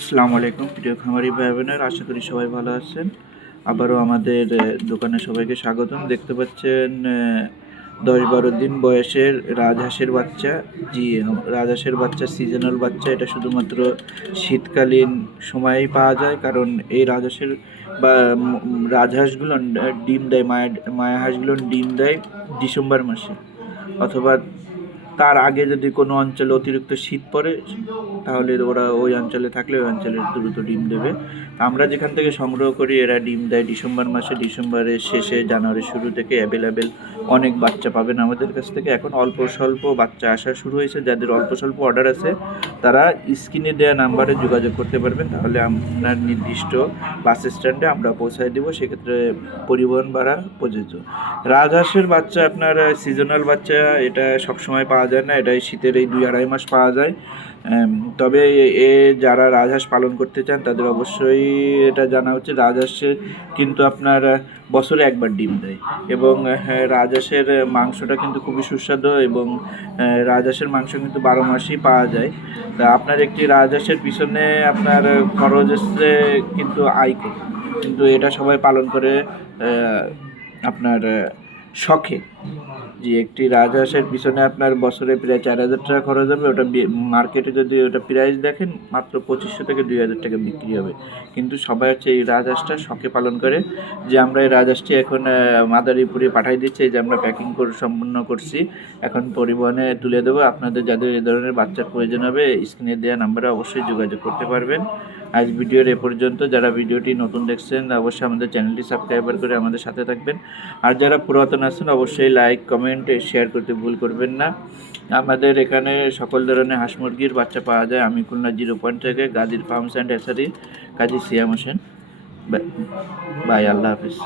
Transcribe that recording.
আসসালামু আলাইকুম। প্রিয় খামারি ভাই বোনের আশা করি সবাই ভালো আছেন। আবারও আমাদের দোকানে সবাইকে স্বাগতম। দেখতে পাচ্ছেন দশ বারো দিন বয়সের রাজহাঁসের বাচ্চা। জি রাজহাঁসের বাচ্চা সিজনাল বাচ্চা। এটা শুধুমাত্র শীতকালীন সময়েই পাওয়া যায়। কারণ এই রাজহাঁসের বা রাজহাঁসগুলো, ডিম দেয় মায়া মায়া হাঁসগুলো ডিম দেয় ডিসেম্বর মাসে। অথবা তার আগে যদি কোনো অঞ্চলে অতিরিক্ত শীত পড়ে, তাহলে ওরা ওই অঞ্চলে থাকলে ওই অঞ্চলে দ্রুত ডিম দেবে। আমরা যেখান থেকে সংগ্রহ করি, এরা ডিম দেয়। ডিসেম্বর মাসে, ডিসেম্বরের শেষে, জানুয়ারির শুরু থেকে অ্যাভেলেবেল অনেক বাচ্চা পাবেন আমাদের কাছ থেকে। এখন অল্প স্বল্প বাচ্চা আসা শুরু হয়েছে। যাদের অল্প স্বল্প অর্ডার আছে, তারা স্ক্রিনে দেওয়া নাম্বারে যোগাযোগ করতে পারবেন। তাহলে আপনার নির্দিষ্ট বাস স্ট্যান্ডে আমরা পৌঁছায় দেবো, সেক্ষেত্রে পরিবহন ভাড়া প্রযোজ্য। রাজহাঁসের বাচ্চা আপনার সিজনাল বাচ্চা, এটা সবসময় পাওয়া যায় না, এটাই শীতের এই দুই আড়াই মাস পাওয়া যায়। তবে এ- যারা রাজহাঁস পালন করতে চান তাদের অবশ্যই এটা জানা উচিত। রাজহাঁসের কিন্তু আপনার বছরে একবার ডিম দেয় এবং হ্যাঁ, রাজহাঁসের মাংসটা কিন্তু খুবই সুস্বাদু এবং রাজহাঁসের মাংস কিন্তু বারো মাসই পাওয়া যায়। তা আপনার একটি রাজহাঁসের পিছনে আপনার খরচ হচ্ছে কিন্তু আয় কিন্তু এটা সবাই পালন করে আপনার শখে। যে একটি রাজহাঁসের পিছনে আপনার বছরে প্রায় চার হাজার টাকা খরচ হবে। ওটা মার্কেটে যদি ওটা প্রাইস দেখেন, মাত্র পঁচিশশো থেকে দুই হাজার টাকা বিক্রি হবে। কিন্তু সবাই হচ্ছে এই রাজহাঁসটা শখে পালন করে। যে আমরা এই রাজহাঁসটি এখন মাদারীপুরে পাঠাই দিচ্ছি যে আমরা প্যাকিং করে সম্পূর্ণ করছি। এখন পরিবহনে তুলে দেবো। আপনাদের যাদের এই ধরনের বাচ্চার প্রয়োজন হবে স্ক্রিনে দেওয়া নাম্বারে অবশ্যই যোগাযোগ করতে পারবেন। আজ ভিডিওর এ পর্যন্ত। যারা ভিডিওটি নতুন দেখছেন, অবশ্যই আমাদের চ্যানেলটি সাবস্ক্রাইবার করে আমাদের সাথে থাকবেন। আর যারা পুরাতন আছেন, অবশ্যই লাইক কমেন্ট শেয়ার করতে ভুল করবেন না। আমাদের এখানে সকল ধরনের হাঁস মুরগির বাচ্চা পাওয়া যায়। আমি খুলনা জিরো পয়েন্ট থেকে গাজীর farms and hatchery Kazi Siam Hossain. Bye, Allah Hafiz.